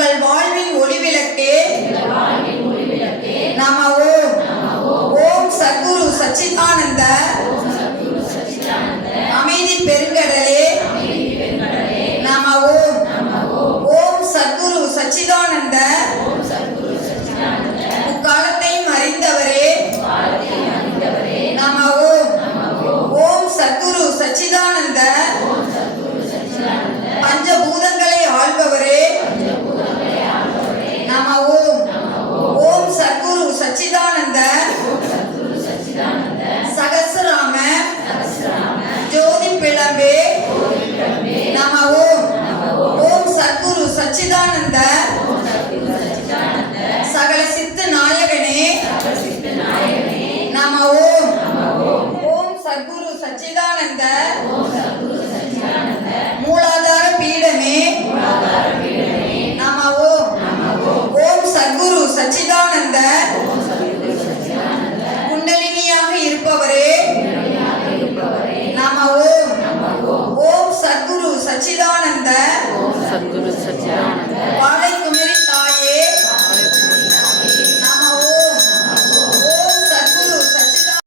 எங்கள் வாழ்வின் ஒளிவிளக்கே நம ஓம். ஓம் சத்குரு சச்சிதானந்த அமைதி பெருங்கடலே நம ஓம். ஓம் சத்குரு சச்சிதானந்த முக்காலத்தையும் அறிந்தவரே நம ஓம். ஓம் சத்குரு சச்சிதானந்த பஞ்சபூதங்களை ஆள்பவரே நம ஓம். ஓம் சத்குரு சச்சிதானந்த சகஸ்ரநாம ஜோதி பிளம்பே நம ஓம். ஓம் சத்குரு சச்சிதானந்த சகல சித்து நாயகனே நம ஓம். ஓம் சத்குரு சச்சிதானந்த மூலாதார பீடமே நம ஓம். ஓம் சத்குரு சச்சிதானந்த